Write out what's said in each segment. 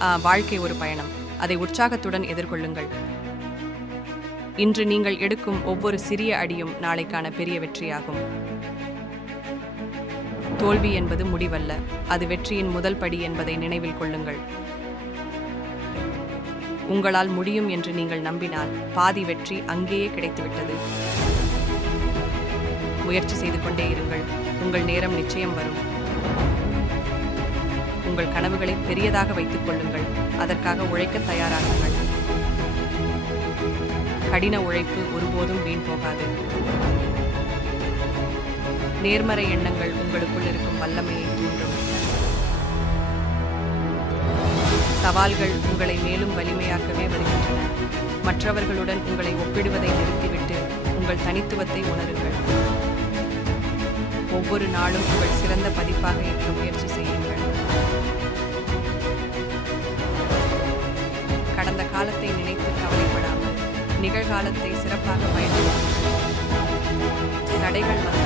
வாழ்க்கை ஒரு பயணம். அதை உற்சாகத்துடன் எதிர்கொள்ளுங்கள். இன்று நீங்கள் எடுக்கும் ஒவ்வொரு சிறிய அடியும் நாளைக்கான பெரிய வெற்றியாகும். தோல்வி என்பது முடிவல்ல. அது வெற்றியின் முதல் படி என்பதை நினைவில் கொள்ளுங்கள். உங்களால் முடியும் என்று நீங்கள் நம்பினால் பாதி வெற்றி அங்கேயே கிடைத்துவிட்டது. முயற்சி செய்து கொண்டே இருங்கள். உங்கள் நேரம் நிச்சயம் வரும். உங்கள் கனவுகளை பெரியதாக வைத்துக் கொள்ளுங்கள். அதற்காக உழைக்க தயாராகுங்கள். கடின உழைப்பு ஒருபோதும் வீண் போகாது. நேர்மறை எண்ணங்கள் உங்களுக்குள் இருக்கும் வல்லமையை தூண்டும். சவால்கள் உங்களை மேலும் வலிமையாக்கவே வருகின்றன. மற்றவர்களுடன் உங்களை ஒப்பிடுவதை நிறுத்திவிட்டு உங்கள் தனித்துவத்தை உணருங்கள். ஒவ்வொரு நாளும் உங்கள் சிறந்த பதிப்பாக இருக்க முயற்சி காலத்தை நினைத்து கவலைப்படாமல் நிகழ்காலத்தை சிறப்பாக பயன்படுத்தும் தடைகள் வந்தால்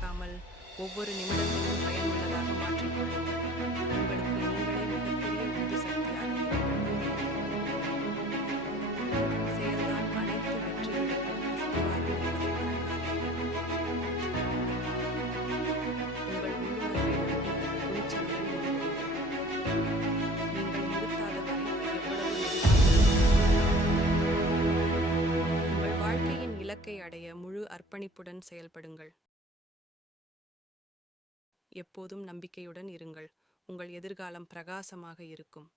காலத்தை ஒவ்வொரு நிமிடத்தையும் பயனுள்ளதாக மாற்றிக்கொள்ளுங்கள் உங்களுக்கு நீங்களே மிகப்பெரிய உந்து சக்தியாக செயல்தான் அனைத்து வெற்றிகளுக்கும் அஸ்திவாரம் என்பதை உங்கள் உள்ளுணர்வை நம்பி துணிச்சலுடன் நீங்கள் நிறுத்தாத வரை எவ்வளவு உங்கள் வாழ்க்கையின் இலக்கை அடைய முழு அர்ப்பணிப்புடன் செயல்படுங்கள். எப்போதும் நம்பிக்கையுடன் இருங்கள். உங்கள் எதிர்காலம் பிரகாசமாக இருக்கும்.